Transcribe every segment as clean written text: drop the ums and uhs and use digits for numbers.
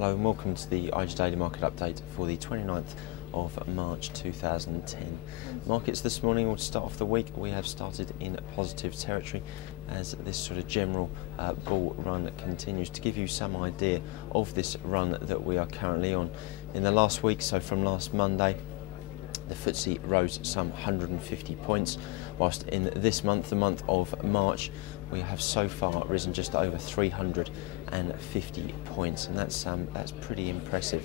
Hello and welcome to the IG Daily Market Update for the 29th of March 2010. Markets this morning, will start off the week. We have started in positive territory as this sort of general bull run continues. To give you some idea of this run that we are currently on, in the last week, so from last Monday, the FTSE rose some 150 points, whilst in this month, the month of March, we have so far risen just over 350 points, and that's pretty impressive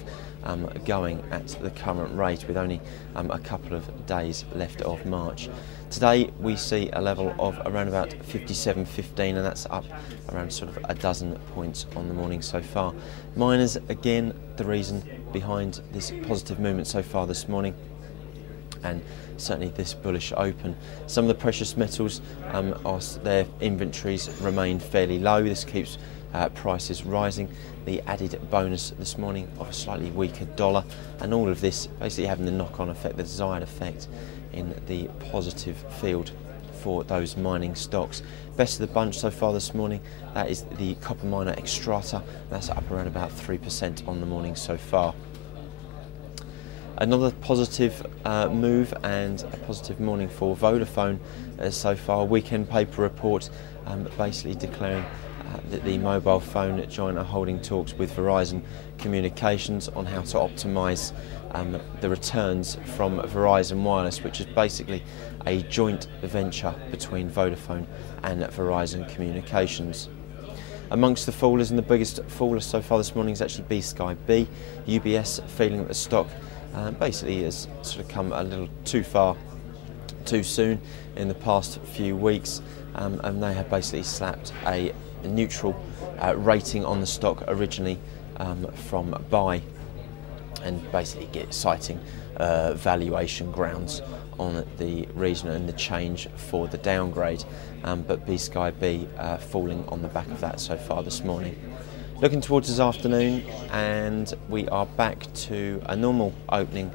going at the current rate with only a couple of days left of March. Today we see a level of around about 57.15, and that's up around sort of a dozen points on the morning so far. Miners, again, the reason behind this positive movement so far this morning, and certainly this bullish open. Some of the precious metals, their inventories remain fairly low. This keeps prices rising. The added bonus this morning of a slightly weaker dollar, and all of this basically having the knock-on effect, the desired effect in the positive field for those mining stocks. Best of the bunch so far this morning, that is the copper miner Xstrata. That's up around about 3% on the morning so far. Another positive move and a positive morning for Vodafone so far. Weekend paper report basically declaring that the mobile phone giant are holding talks with Verizon Communications on how to optimise the returns from Verizon Wireless, which is basically a joint venture between Vodafone and Verizon Communications. Amongst the fallers, and the biggest faller so far this morning is actually BSkyB. UBS feeling that the stock basically has sort of come a little too far too soon in the past few weeks, and they have basically slapped a neutral rating on the stock originally from buy, and basically citing valuation grounds on the reason and the change for the downgrade, but BSkyB falling on the back of that so far this morning. Looking towards this afternoon, and we are back to a normal opening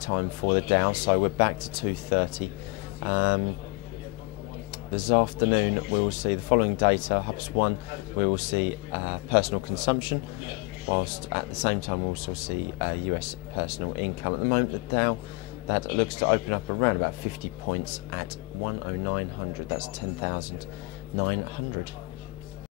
time for the Dow, so we're back to 2:30. This afternoon we will see the following data. Hubs 1, we will see personal consumption, whilst at the same time we'll also see US personal income. At the moment, the Dow, that looks to open up around about 50 points at 10900. That's 10,900.